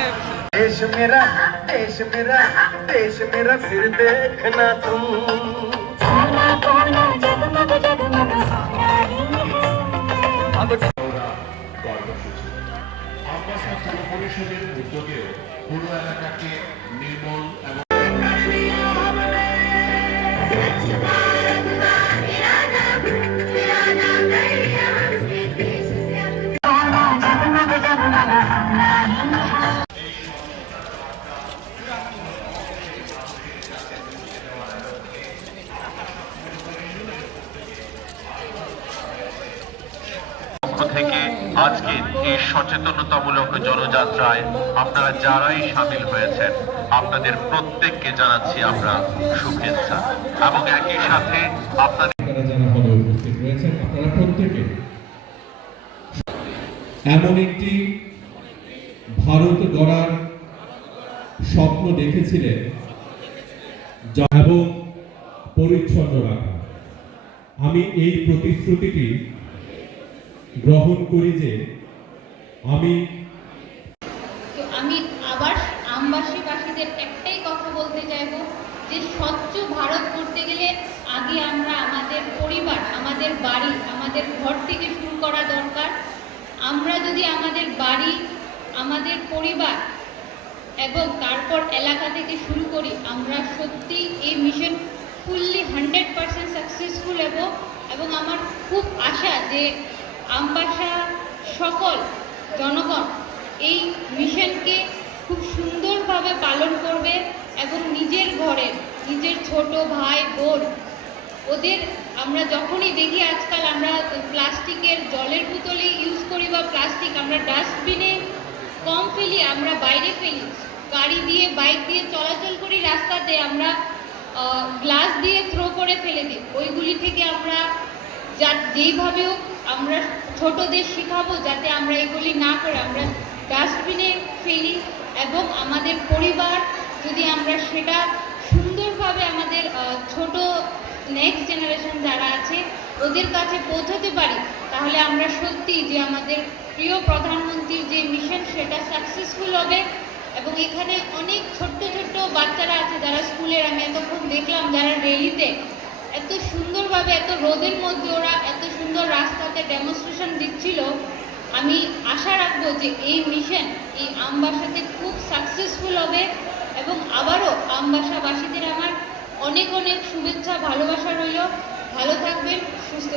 देश मेरा देश मेरा देश मेरा फिर देखना तुम পরিষদের উদ্যোগে পুরো এলাকাকে নির্মল এবং থেকে আজকে এই সচেতনতামূলক জনযাত্রায় আপনারা যারাই সামিল হয়েছেন আপনাদের প্রত্যেককে জানাচ্ছি আমরা শুভেচ্ছা এবং একই সাথে আপনারা যারা পদে উপস্থিত রয়েছেন আপনারা প্রত্যেকে এমন একটি ভারত গড়ার স্বপ্ন দেখেছিলেন যা এবং পরিচ্ছন্ন রাখা। আমি এই প্রতিশ্রুতিটি গ্রহণ করি যে আমি আবার আমবাসীবাসীদের একটাই কথা বলতে চাইব যে স্বচ্ছ ভারত করতে গেলে আগে আমরা আমাদের পরিবার, আমাদের বাড়ি, আমাদের ঘর থেকে শুরু করা দরকার। আমরা যদি আমাদের বাড়ি, আমাদের পরিবার এবং তারপর এলাকা থেকে শুরু করি, আমরা সত্যি এই মিশন ফুললি 100% সাকসেসফুল এবং আমার খুব আশা যে আমবাসা সকল জনগণ এই মিশনকে খুব সুন্দরভাবে পালন করবে এবং নিজের ঘরের নিজের ছোট ভাই বোন ওদের আমরা যখনই দেখি আজকাল আমরা প্লাস্টিকের জলের বোতলে ইউজ করি বা প্লাস্টিক আমরা ডাস্টবিনে কম ফেলি, আমরা বাইরে ফেলি, গাড়ি দিয়ে বাইক দিয়ে চলাচল করি রাস্তাতে আমরা গ্লাস দিয়ে থ্রো করে ফেলে দিই। ওইগুলি থেকে আমরা যেইভাবে হোক আমরা ছোটদের শেখাবো যাতে আমরা এগুলি না করে আমরা ডাস্টবিনে ফেলি এবং আমাদের পরিবার যদি আমরা সেটা সুন্দরভাবে আমাদের ছোট নেক্সট জেনারেশন যারা আছে ওদের কাছে পৌঁছাতে পারি তাহলে আমরা সত্যি যে আমাদের প্রিয় প্রধানমন্ত্রীর যে মিশন সেটা সাকসেসফুল হবে। এবং এখানে অনেক ছোট্ট ছোট্ট বাচ্চারা আছে যারা স্কুলের, আমি এতক্ষণ দেখলাম যারা র্যালিতে এত সুন্দরভাবে এত রোদের মধ্যে ওরা এত সুন্দর রাস্তাতে ডেমনস্ট্রেশন দিচ্ছিল। আমি আশা রাখবো যে এই মিশন এই আমবাসাতে খুব সাকসেসফুল হবে এবং আবারও আমবাসাবাসীদের আমার অনেক অনেক শুভেচ্ছা ভালোবাসা রইল। ভালো থাকবেন, সুস্থ